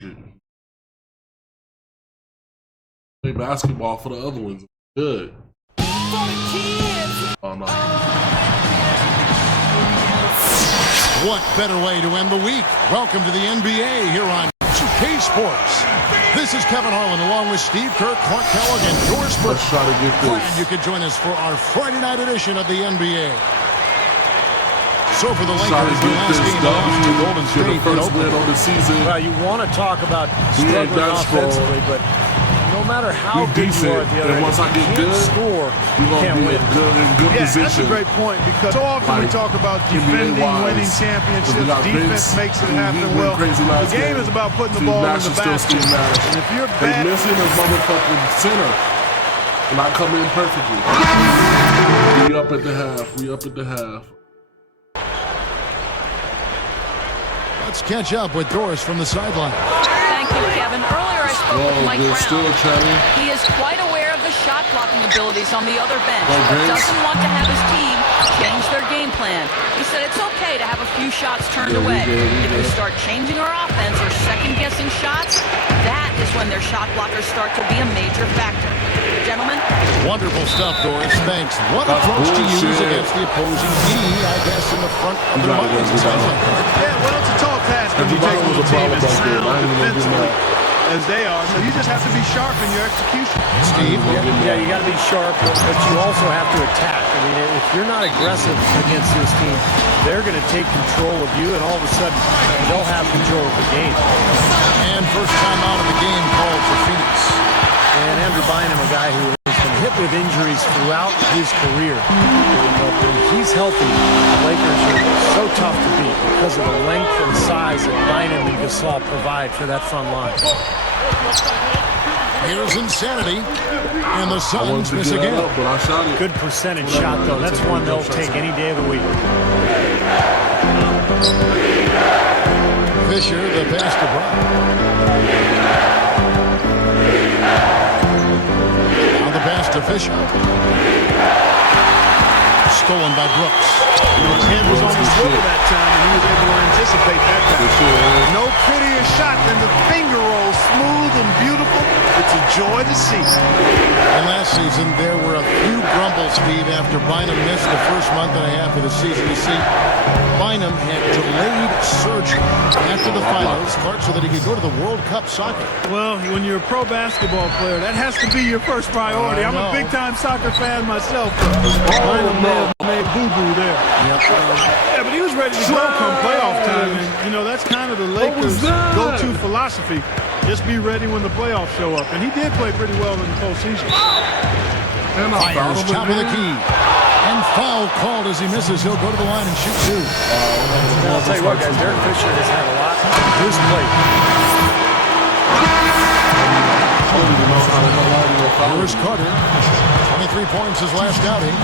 Play basketball for the other ones. Good. Oh no. What better way to end the week? Welcome to the NBA here on K Sports. This is Kevin Harlan along with Steve Kerr, Clark Kellogg, and Doris Burke. Glad you could join us for our Friday night edition of the NBA. So for the Lakers, the last game lost to Golden State in Oakland. On the season. Well, you want to talk about struggling offensively, but no matter how good you are at the other end, once I get good, score, you can't win. Good position. That's a great point because so often we talk about defending, winning championships. Defense makes it happen well. The game is about putting the ball in the basket. And if you're bad, they missing a motherfucking center. Not coming in perfectly. We up at the half. Let's catch up with Doris from the sideline. Thank you, Kevin. Earlier I spoke with Mike Brown. He is quite aware of the shot blocking abilities on the other bench, but doesn't want to have his team change their game plan. He said it's okay to have a few shots turned away. If we start changing our offense or second-guessing shots, that is when their shot blockers start to be a major factor. Gentlemen? Wonderful stuff, Doris. Thanks. What approach to use against the opposing team, I guess, in the front of the buckets, it sounds like. Yeah, well, it's a tall task when you take on a team as sound defensively as they are, so you just have to be sharp in your execution. Steve? Yeah, you got to be sharp, but you also have to attack. I mean, if you're not aggressive against this team, they're going to take control of you, and all of a sudden, they'll have control of the game. And first time out of the game called for Phoenix. And Andrew Bynum, a guy who has been hit with injuries throughout his career. But when he's healthy, the Lakers are so tough to beat because of the length and size that Bynum and Gasol provide for that front line. Here's Insanity, and the Suns miss again. Good percentage shot, though. That's one they'll take any day of the week. Fisher, the pass to Brown. Now the pass to Fisher. Stolen by Brooks. His head was on the swivel that time, and he was able to anticipate that. No prettier shot than the finger roll, smooth and beautiful. It's a joy to see. And last season, there were a few grumbles, Steve, after Bynum missed the first month and a half of the season. You see, Bynum had delayed surgery after the finals, Clark, so that he could go to the World Cup soccer. Well, when you're a pro basketball player, that has to be your first priority. I'm a big-time soccer fan myself. Bynum made boo-boo there. Yep. Yeah, but he was ready to go come playoff time, and you know that's kind of the Lakers' go-to philosophy. Just be ready when the playoffs show up, and he did play pretty well in the postseason. Fires top of the key, and foul called as he misses. He'll go to the line and shoot two. I'll tell you what, guys, Derek Fisher has had a lot on his plate. Lewis Carter, 23 points his last outing.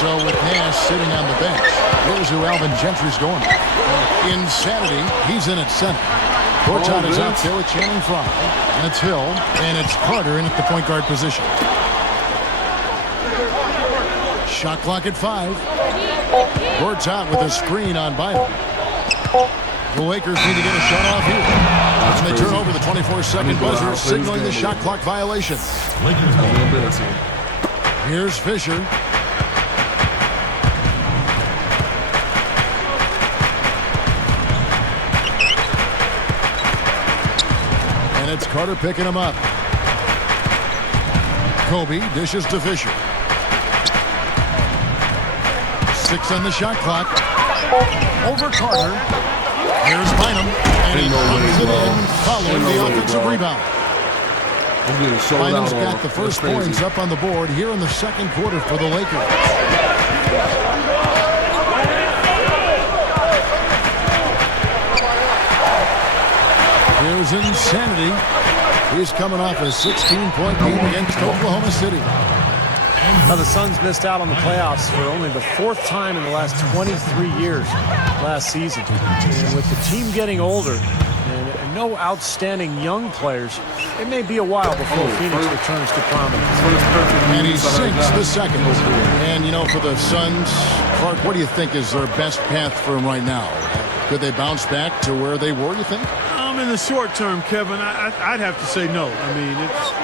So with Nash sitting on the bench, here's who Alvin Gentry's going. Insanity, he's in at center. Gortat is out there with Channing Frye. And it's Hill, and it's Carter in at the point guard position. Shot clock at 5. Gortat with a screen on Bynum. The Lakers need to get a shot off here. And they turn over the 24-second buzzer, signaling the shot clock violation. Here's Fisher. And it's Carter picking him up. Kobe dishes to Fisher. 6 on the shot clock. Over Carter. Here's Bynum, and he puts it in, following the offensive rebound. Bynum's got the first points up on the board here in the second quarter for the Lakers. Here's Insanity. He's coming off a 16-point game against Oklahoma City. Now, the Suns missed out on the playoffs for only the 4th time in the last 23 years last season. And with the team getting older and no outstanding young players, it may be a while before Phoenix returns to prominence. And he sinks the second. And, you know, for the Suns, Clark, what do you think is their best path for them right now? Could they bounce back to where they were, you think? In the short term, Kevin, I'd have to say no. I mean,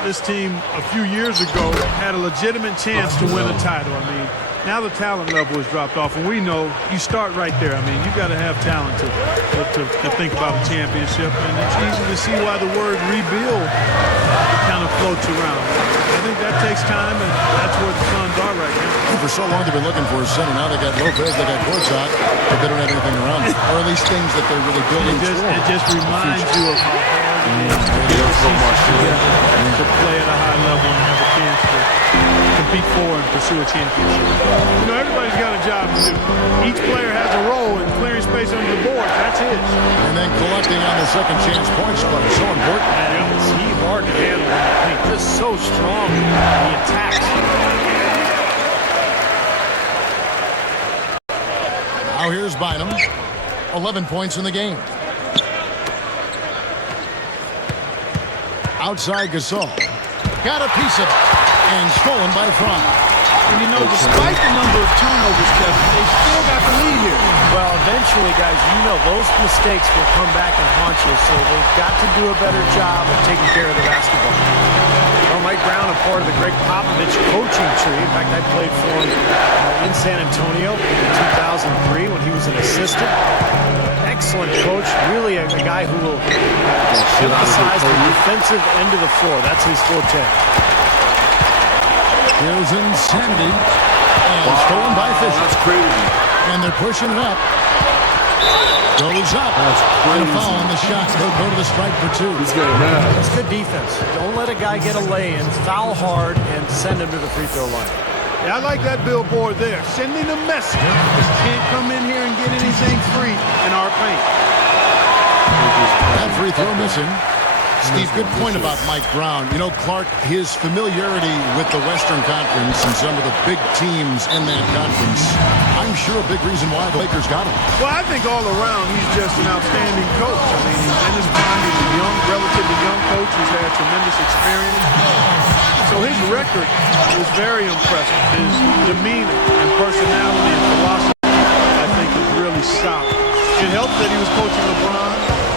this team a few years ago had a legitimate chance to win a title. I mean, now the talent level has dropped off, and we know you start right there. I mean, you've got to have talent to think about a championship, and it's easy to see why the word rebuild kind of floats around. I think that takes time, and that's where the Suns are right now. For so long they've been looking for a center. Now they got Lopez, they got Gortat, but they don't have anything around it. Or at least things that they're really building toward. It just reminds you of how hard it is to play at a high level and have a chance to compete for and pursue a championship. You know, everybody's got a job to do. Each player has a role in clearing space under the board. That's his. And then collecting on the second chance points spot is so important. Yeah, it's hard to handle in the paint. Just so strong in the attacks. Now here's Bynum. 11 points in the game. Outside Gasol. Got a piece of it. And stolen by Fry. And you know, despite the number of turnovers, Kevin, they still got the lead here. Well, eventually, guys, you know those mistakes will come back and haunt you, so they've got to do a better job of taking care of the basketball. Well, Mike Brown, a part of the Greg Popovich coaching tree. In fact, I played for him in San Antonio in 2003 when he was an assistant. Excellent coach, really a guy who will emphasize the defensive end of the floor. That's his forte. Here's Insanity. And stolen by Fisher. That's crazy. And they're pushing it up. Goes up. That's crazy. And a foul on the shot. They'll go to the strike for two. He's getting mad. That's good defense. Don't let a guy get a lay-in, foul hard, and send him to the free throw line. Yeah, I like that billboard there. Sending a message. Just can't come in here and get anything free in our paint. That free throw missing. Steve, good point about Mike Brown. You know, Clark, his familiarity with the Western Conference and some of the big teams in that conference, I'm sure a big reason why the Lakers got him. Well, I think all around he's just an outstanding coach. I mean, he's in his prime. He's a young, relatively young coach who's had tremendous experience. So his record is very impressive. His demeanor and personality and philosophy, I think, is really solid. It helps that he was coaching LeBron,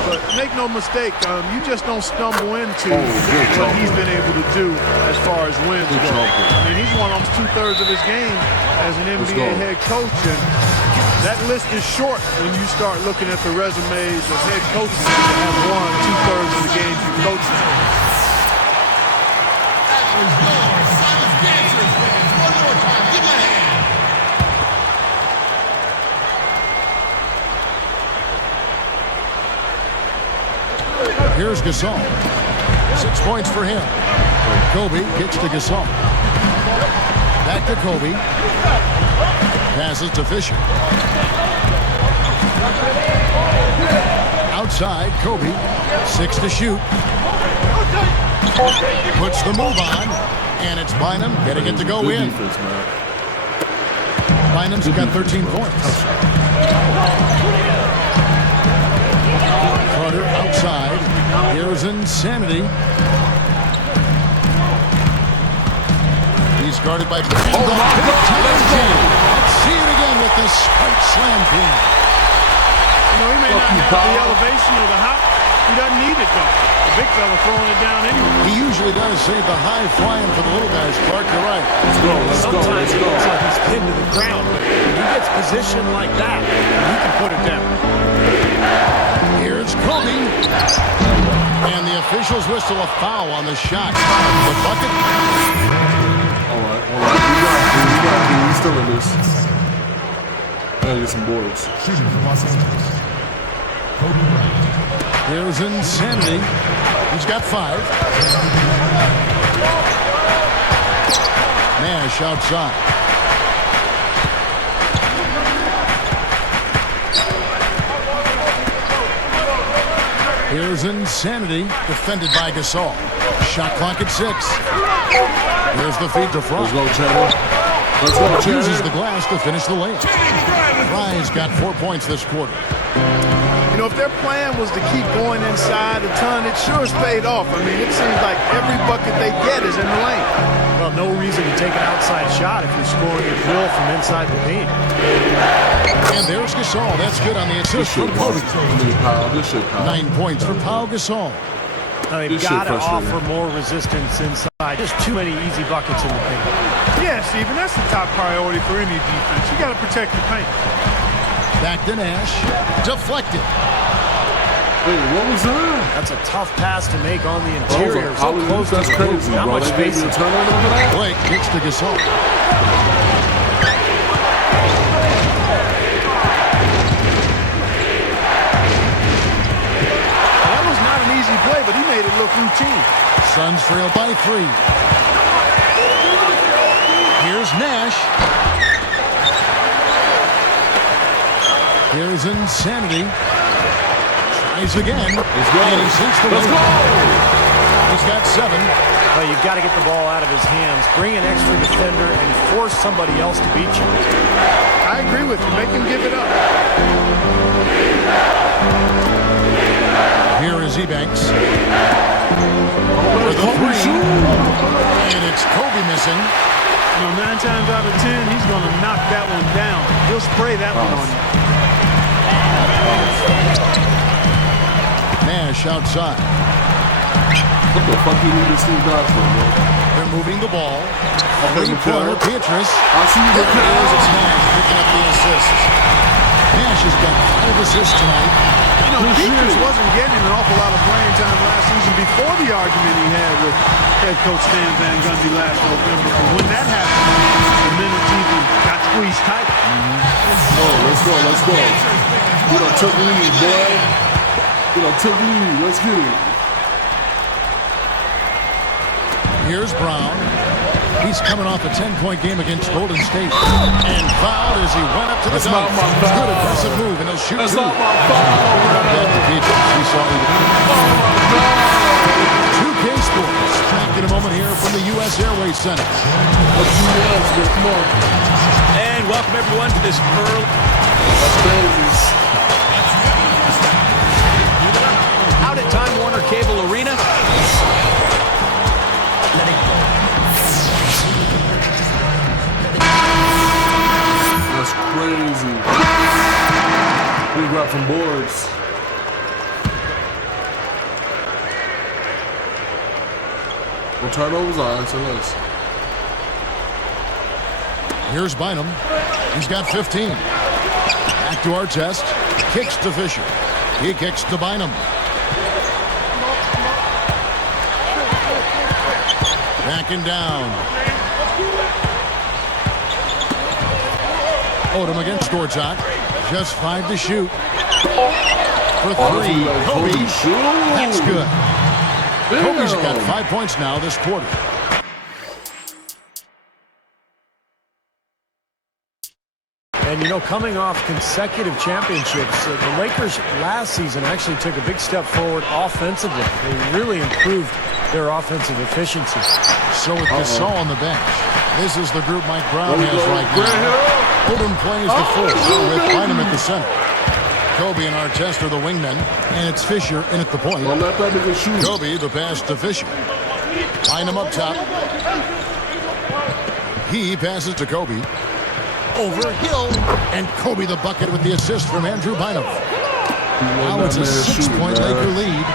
but make no mistake, you just don't stumble into what he's been able to do as far as wins go. I mean, he's won almost 2/3 of his game as an NBA head coach, and that list is short when you start looking at the resumes of head coaches that have won 2/3 of the games you coach in. Here's Gasol. 6 points for him. Kobe gets to Gasol. Back to Kobe. Passes to Fisher. Outside, Kobe. 6 to shoot. Puts the move on. And it's Bynum getting it to go in. Defense, man. Bynum's got 13 points. Carter outside. Here's Insanity. He's guarded by... Oh, my God. Let's go. Let's see it again with this spike slam pin. You know, he may not have the elevation or the hop. He doesn't need it, though. The big fella throwing it down anyway. He usually does save the high flying for the little guys. Clark, you're right. Let's go. Let's go. Sometimes Let's it go. looks like he's pinned to the ground. When he gets positioned like that, he can put it down. Here's Kobe. And the officials whistle a foul on the shot. The bucket. All right. We got to. He's still in this. I gotta get some boards. Shooting for Los Angeles, Kobe Bryant. Here's Insanity. He's got 5. Nash outside. Here's Insanity, defended by Gasol. Shot clock at 6. Here's the feed to Fry. Let's go, Chandler. Let's go, Chandler. Uses the glass to finish the layup. Fry's got 4 points this quarter. You know, if their plan was to keep going inside a ton, it sure has paid off. I mean, it seems like every bucket they get is in the lane. Well, no reason to take an outside shot if you're scoring at will from inside the paint. And there's Gasol. That's good on the assist from Kobe. Good shit, Kyle. 9 points for Pau Gasol. They've got to offer more resistance inside. Just too many easy buckets in the paint. Yeah, Steven, that's the top priority for any defense. You got to protect the paint. Back to Nash. Deflected. Hey, what was that? That's a tough pass to make on the interior. So close to that's the crazy, hoop. Not bro. much They gave space. you a turnover for that? Blake kicks to Gasol. That was not an easy play, but he made it look routine. Suns trail by 3. Here's Nash. Here's Insanity. Tries again. Let's go. And he's hits the Let's lead. go. He's got 7. Well, you've got to get the ball out of his hands, bring an extra defender, and force somebody else to beat you. I agree with you. Make him give it up. Here is Ebanks. For the 3. And it's Kobe missing. You know, 9 times out of 10, he's going to knock that one down. He'll spray that one on you. Nash outside. What the fuck do you need to see that for, bro? They're moving the ball. Okay, Three-pointer, Beatrice. I see you. There it is. It's Nash picking up the assist. Nash has got 5 assists tonight. You know, Beatrice wasn't getting an awful lot of playing time last season before the argument he had with head coach Stan Van Gundy last November. But when that happened, the minutes even got squeezed tight. Let's go. We done took the lead, boy. We done took the lead. Let's get it. Here's Brown. He's coming off a 10-point game against Golden State. And fouled as he went up to the That's dunk. not my foul. Good aggressive move, and he'll shoot That's 2. not my foul, Back to Beatrice. We saw it. 2K Sports. Back in a moment here from the U.S. Airways Center. Come on. And welcome everyone to this early. That's crazy. Out at Time Warner Cable Arena. That's crazy. We got some boards. Well, turnovers are SLS. Here's Bynum. He's got 15. Back to Artest. Kicks to Fisher. He kicks to Bynum. Backing down. Odom against Gortat. Just 5 to shoot. For 3. Kobe. That's good. Kobe's got 5 points now this quarter. And, you know, coming off consecutive championships, the Lakers last season actually took a big step forward offensively. They really improved their offensive efficiency. So with Gasol on the bench, this is the group Mike Brown has right now. Odom plays the 4 with Bynum at the center. Kobe and Artest are the wingmen, and it's Fisher in at the point. Don't let that nigga shoot. Kobe the pass to Fisher. Bynum up top. He passes to Kobe. Over Hill, and Kobe the bucket with the assist from Andrew Bynum. Now it's a 6-point Laker lead.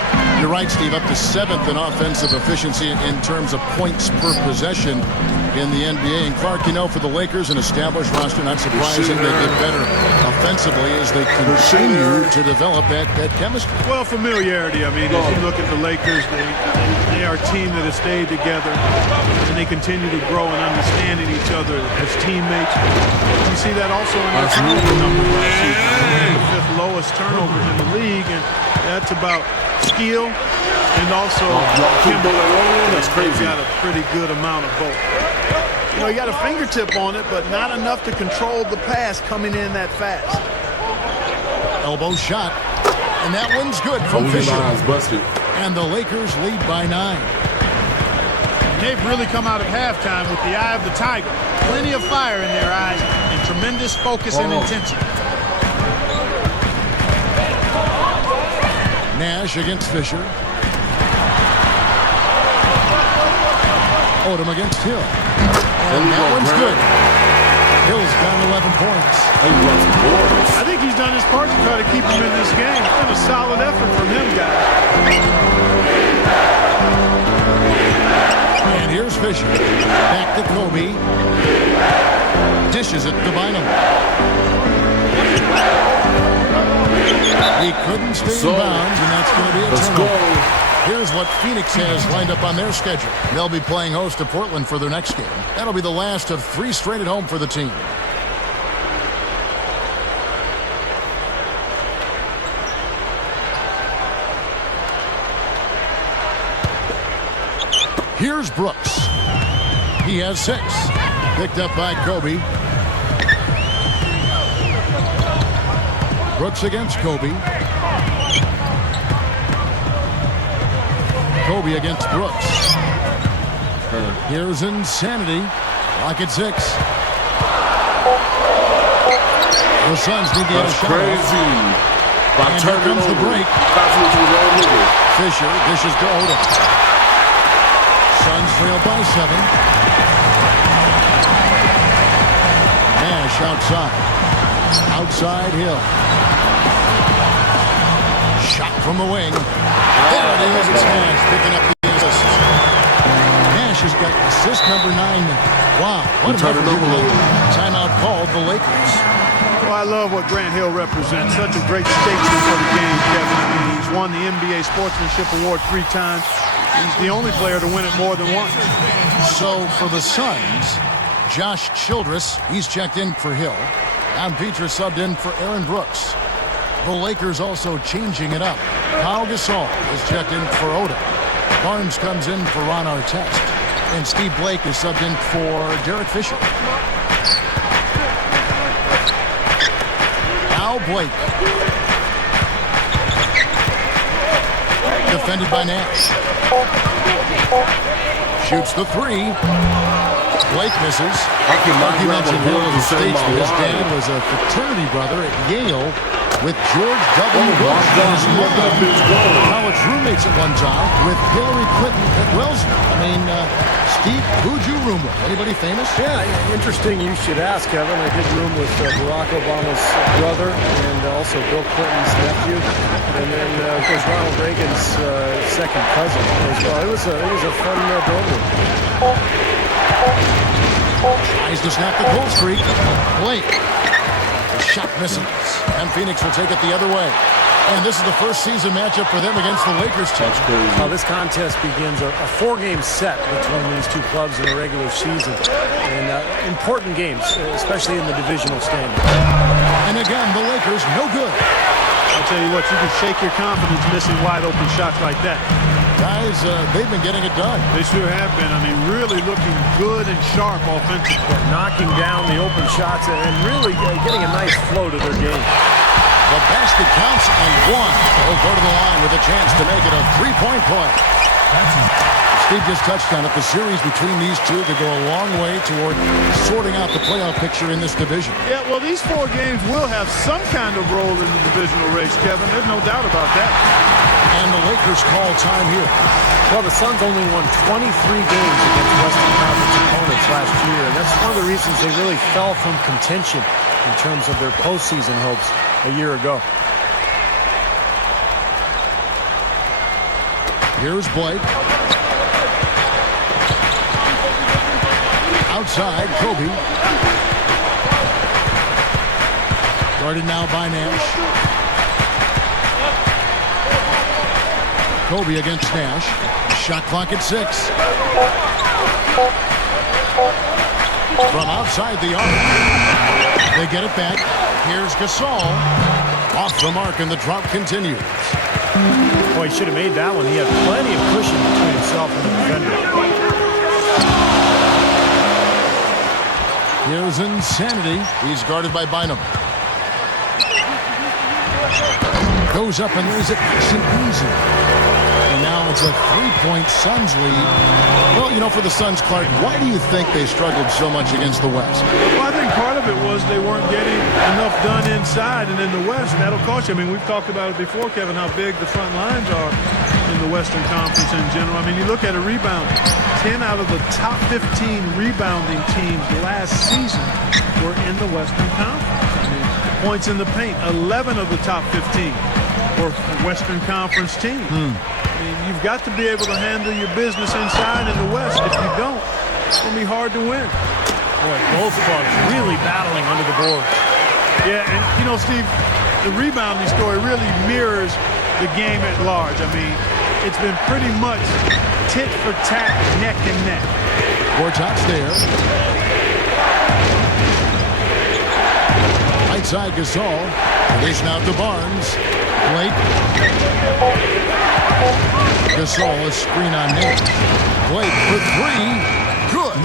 You're right, Steve, up to 7th in offensive efficiency in terms of points per possession in the NBA. And Clark, you know, for the Lakers, an established roster, not surprising they get better offensively as they continue to develop that chemistry. Well, familiarity. I mean, as you look at the Lakers, they are a team that has stayed together, and they continue to grow in understanding each other as teammates. You see that also in their turnover numbers last season. They had the 5th lowest turnovers in the league, and that's about skill and also That's crazy. They've got a pretty good amount of both. You know, you got a fingertip on it, but not enough to control the pass coming in that fast. Elbow shot, and that one's good from Fisher. Busted. And the Lakers lead by 9. And they've really come out of halftime with the eye of the tiger. Plenty of fire in their eyes and tremendous focus and intensity. Nash against Fisher. Odom against Hill. And that one's good. Hill's got 11 points. I think he's done his part to try to keep him in this game. It's been a solid effort from him, guys. And here's Fisher. Back to Kobe. Dishes it to Bynum. He couldn't stay in bounds, and that's going to be a turnover. Here's what Phoenix has lined up on their schedule. They'll be playing host to Portland for their next game. That'll be the last of 3 straight at home for the team. Here's Brooks. He has 6. Picked up by Kobe. Brooks against Kobe. Kobe against Brooks. Here's Insanity. Rocket 6. The Suns need to get a shot. Crazy. And here comes the break. Fisher dishes to Odom. Suns trail by 7. Nash outside. Outside Hill. Shot from the wing. There it is. It's Nash picking up the assist. Nash has got assist number 9 now. Wow. What a timeout called the Lakers. Well, I love what Grant Hill represents. Such a great statesman for the game, Kevin. I mean, he's won the NBA Sportsmanship Award 3 times. He's the only player to win it more than once. So for the Suns, Josh Childress, he's checked in for Hill. And Petra subbed in for Aaron Brooks. The Lakers also changing it up. Pau Gasol is checked in for Odom. Barnes comes in for Ron Artest. And Steve Blake is subbed in for Derek Fisher. Now Blake. Defended by Nash. Shoots the 3. Blake misses. He mentioned Hill as a statesman. His dad was a fraternity brother at Yale with George W. Bush. College roommates at one time with Hillary Clinton at Wellesley. I mean, Steve, who'd you room with? Anybody famous? Yeah, interesting you should ask, Kevin. I did room with Barack Obama's brother and also Bill Clinton's nephew. And then, of course, Ronald Reagan's second cousin as well. It was a fun building. Tries to snap the cold streak. Blake. The shot misses. And Phoenix will take it the other way. And this is the first season matchup for them against the Lakers team. Now, this contest begins a 4-game set between these two clubs in the regular season. And important games, especially in the divisional standing. And again, the Lakers, no good. I'll tell you what, you can shake your confidence missing wide open shots like that. Guys, they've been getting it done. They sure have been. I mean, really looking good and sharp offensively. Knocking down the open shots and really getting a nice flow to their game. The basket counts and 1. They'll go to the line with a chance to make it a 3-point play. Steve just touched on it. The series between these two could go a long way toward sorting out the playoff picture in this division. Yeah, well, these 4 games will have some kind of role in the divisional race, Kevin. There's no doubt about that. And the Lakers call time here. Well, the Suns only won 23 games against Western Conference opponents last year, and that's one of the reasons they really fell from contention in terms of their postseason hopes a year ago. Here's Blake. Outside, Kobe. Guarded now by Nash. Kobe against Nash. Shot clock at 6. From outside the arc. They get it back. Here's Gasol. Off the mark, and the drop continues. Boy, he should have made that one. He had plenty of cushion between himself and the defender. Here's Insanity. He's guarded by Bynum. Goes up and lays it nice and easy. And now it's a 3-point Suns lead. Well, you know, for the Suns, Clark, why do you think they struggled so much against the West? Well, I think part of it was they weren't getting enough done inside and in the West, and that'll cost you. I mean, we've talked about it before, Kevin, how big the front lines are in the Western Conference in general. I mean, you look at a rebound. 10 out of the top 15 rebounding teams last season were in the Western Conference. I mean, points in the paint, 11 of the top 15 were Western Conference teams. I mean, you've got to be able to handle your business inside in the West. If you don't, it's going to be hard to win. Boy, both clubs really battling under the board. Yeah, and, you know, Steve, the rebounding story really mirrors the game at large. I mean, it's been pretty much tit for tat, neck and neck. Gortat's there. Right side Gasol. Dish out to Barnes. Blake. Gasol, a screen on Nate. Blake for three. Good.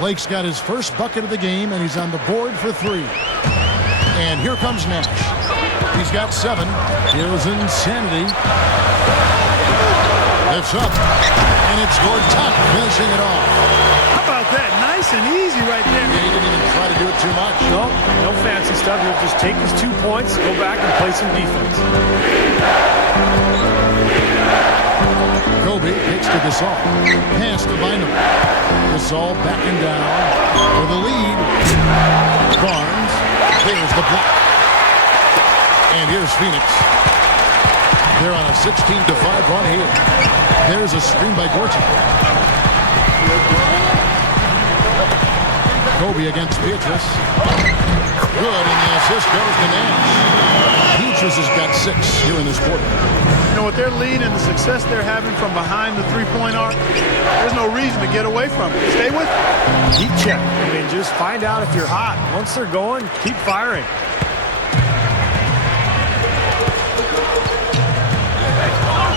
Blake's got his first bucket of the game, and he's on the board for three. And here comes Nash. He's got 7. Here's Insanity. Lifts up. And it's Gortat finishing it off. How about that? Nice and easy right there. Yeah, he didn't even try to do it too much. No fancy stuff. He'll just take his 2 points, go back and play some defense. Kobe kicks to Gasol. Pass to Bynum. Gasol backing down for the lead. Barnes. There's the block. And here's Phoenix. They're on a 16-5 run here. There's a screen by Gortat. Kobe against Beatrice. Good, and the assist goes to Nash. Beatrice has got 6 here in this quarter. You know, with their lead and the success they're having from behind the three-point arc, there's no reason to get away from it. Stay with it. Keep checking. I mean, just find out if you're hot. Once they're going, keep firing.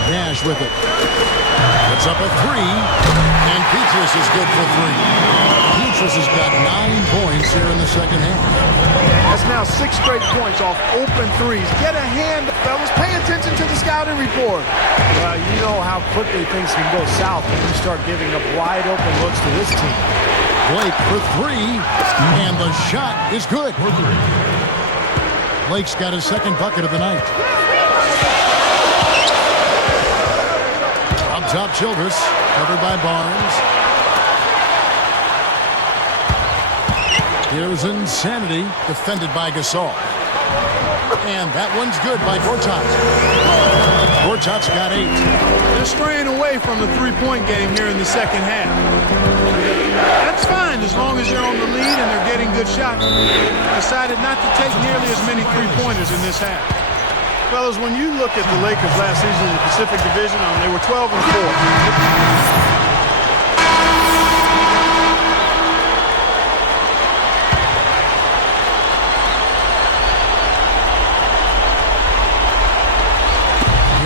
Nash with it. It's up a 3, and Beatrice is good for 3. Beatrice has got 9 points here in the second half. That's now 6 straight points off open threes. Get a hand, fellas. Pay attention to the scouting report. Well, you know how quickly things can go south when you start giving up wide open looks to this team. Blake for 3, and the shot is good. Blake's got his second bucket of the night. Up top, Childress, covered by Barnes. Here's Insanity, defended by Gasol. And that one's good by Gortat. Gortat's got 8. They're straying away from the three-point game here in the second half. That's fine as long as you're on the lead and they're getting good shots. Decided not to take nearly as many three-pointers in this half. Fellas, when you look at the Lakers last season in the Pacific Division, they were 12-4.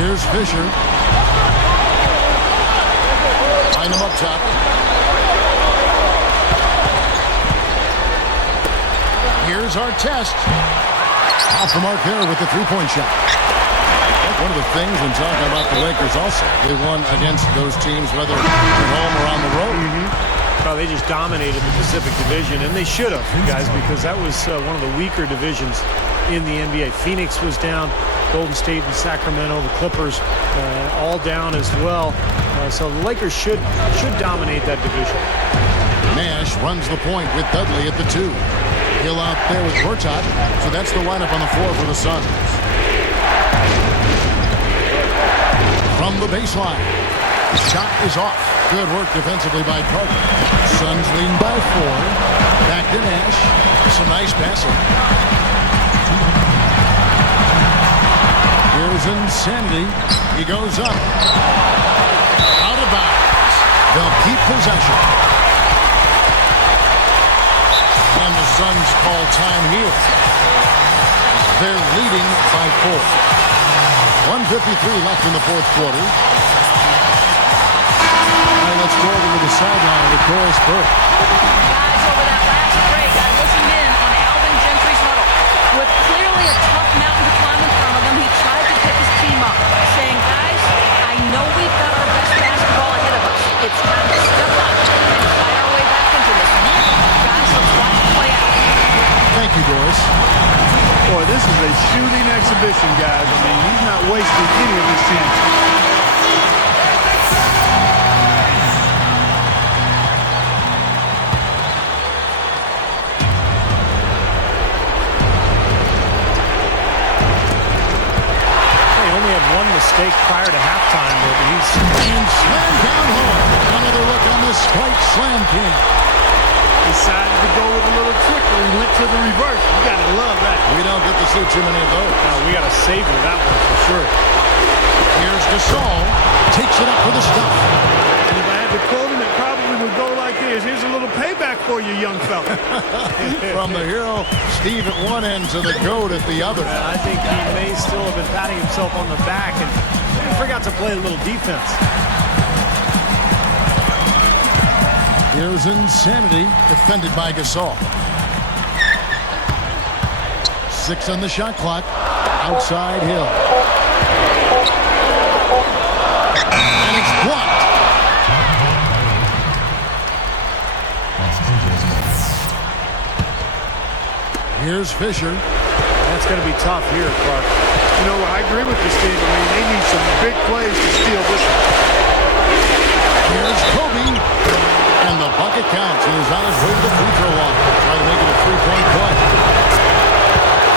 Here's Fisher. Line him up top. Here's our test. Off from MyCareer with the three-point shot. One of the things when talking about the Lakers also, they won against those teams, whether at home or on the road. Well, they just dominated the Pacific Division, and they should have, guys, because that was one of the weaker divisions in the NBA. Phoenix was down, Golden State and Sacramento, the Clippers all down as well. So the Lakers should dominate that division. Nash runs the point with Dudley at the 2. Hill out there with Gortat, so that's the lineup on the floor for the Suns. From the baseline, shot is off. Good work defensively by Carter. Suns leading by 4. Back to Nash. Some nice passing. Here's Insanity. He goes up. Out of bounds. They'll keep possession. And the Suns call time here. They're leading by 4. 1:53 left in the fourth quarter. Now let's go over to the sideline with Doris Burke. Guys, over that last break, I listened in on Alvin Gentry's huddle. With clearly a tough mountain to climb in front of him, he tried to pick his team up, saying, guys, I know we've got our best basketball ahead of us. It's time to step up and fight our way back into this one. Guys, let's watch it play out. Thank you, Doris. Boy, this is a shooting exhibition, guys. I mean, he's not wasting any of his chances. prior to halftime, but he's... And slam down home. Another look on the Spike Slam King. Decided to go with a little trickery, went to the reverse. You gotta love that. We don't get to see too many of those. No, we got to savor that one for sure. Here's Gasol. Takes it up for the stuff. And if I had to quote him, it probably would go like this. Here's a little payback for you, young fella. From the hero, Steve at one end to the GOAT at the other. And I think he may still have been patting himself on the back and maybe forgot to play a little defense. Here's Insanity, defended by Gasol. 6 on the shot clock. Outside Hill. And it's blocked. Here's Fisher. That's going to be tough here, Clark. You know, I agree with you, Steve. I mean, they need some big plays to steal this one. Here's Kobe. And the bucket counts. He is on his way to the free throw line. Try to make it a 3-point play.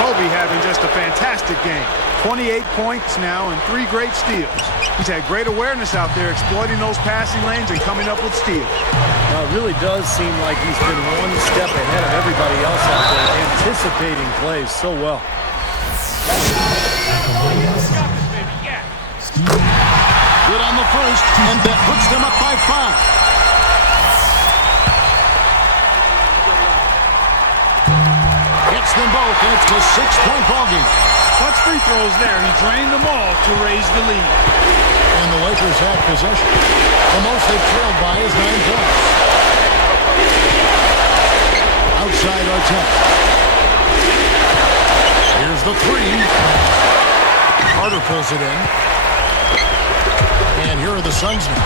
Kobe having just a fantastic game. 28 points now and 3 great steals. He's had great awareness out there, exploiting those passing lanes and coming up with steals. It really does seem like he's been one step ahead of everybody else out there, anticipating plays so well. Good on the first, and that puts them up by 5. Hits them both, and it's a 6-point ballgame. Clutch free throws there. He drained them all to raise the lead. And the Lakers have possession. The most they've trailed by is 9 points. Outside Artest. Here's the 3. Carter pulls it in. And here are the Suns now.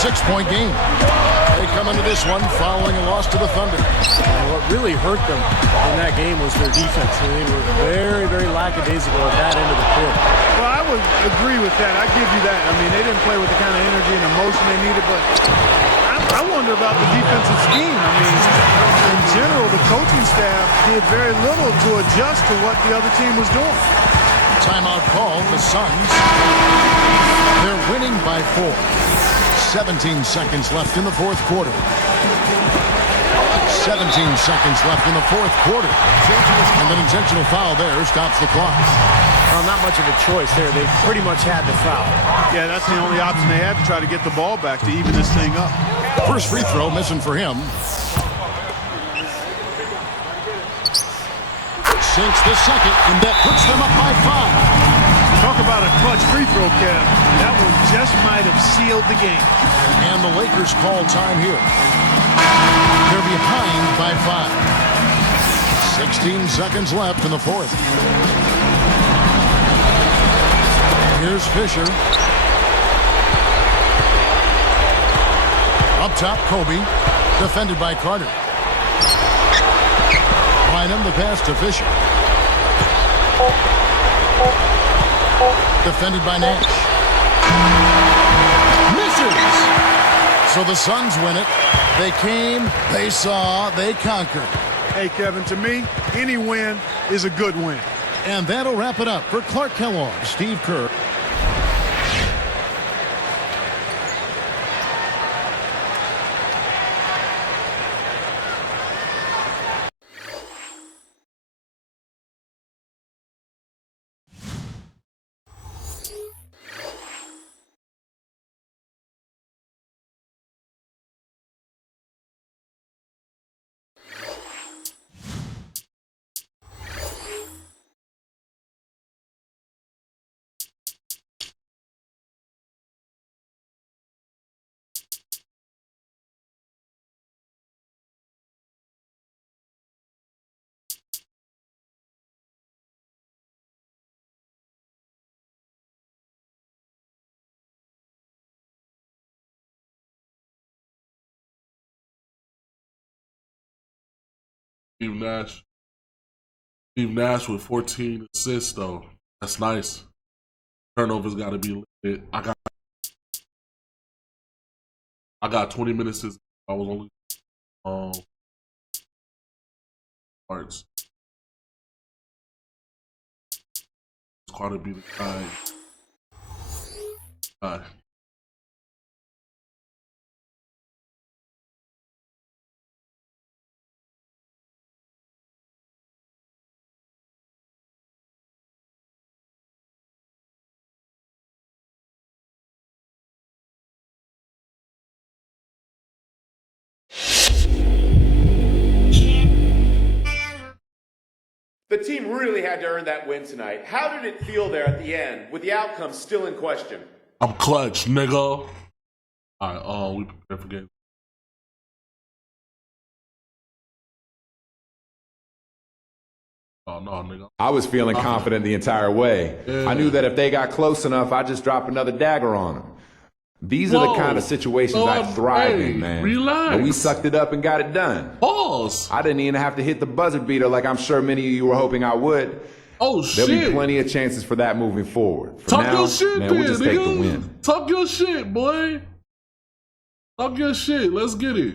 6-point game. They come into this one following a loss to the Thunder. And what really hurt them in that game was their defense. And they were very, very lackadaisical at that end of the court. Well, I would agree with that. I give you that. I mean, they didn't play with the kind of energy and emotion they needed, but I wonder about the defensive scheme. I mean, in general, the coaching staff did very little to adjust to what the other team was doing. Timeout call, the Suns. They're winning by 4. 17 seconds left in the fourth quarter. 17 seconds left in the fourth quarter. And an intentional foul there stops the clock. Well, not much of a choice there. They pretty much had to foul. Yeah, that's the only option they had to try to get the ball back to even this thing up. First free throw missing for him. Sinks the second, and that puts them up by 5. Talk about a clutch free throw, Kev. That one just might have sealed the game. And the Lakers call time here. They're behind by 5. 16 seconds left in the fourth. Here's Fisher. Up top, Kobe. Defended by Carter. Bynum, the pass to Fisher. Defended by Nash. Misses! So the Suns win it. They came, they saw, they conquered. Hey, Kevin, to me, any win is a good win. And that'll wrap it up for Clark Kellogg, Steve Kerr. Steve Nash with 14 assists, though. That's nice. Turnovers got to be lit. I got 20 minutes. I was only parts. It's got to be the guy. Bye. The team really had to earn that win tonight. How did it feel there at the end, with the outcome still in question? I'm clutch, nigga. All right, we prepare for game. Oh, no, nigga. I was feeling confident the entire way. Yeah. I knew that if they got close enough, I'd just drop another dagger on them. These are the kind of situations I thrive in, man. Relax. But we sucked it up and got it done. Pause. I didn't even have to hit the buzzer beater like I'm sure many of you were hoping I would. Oh, shit. There'll be plenty of chances for that moving forward. For Talk now, your shit, man, then, we'll just nigga. take the win. Talk your shit, boy. Talk your shit. Let's get it.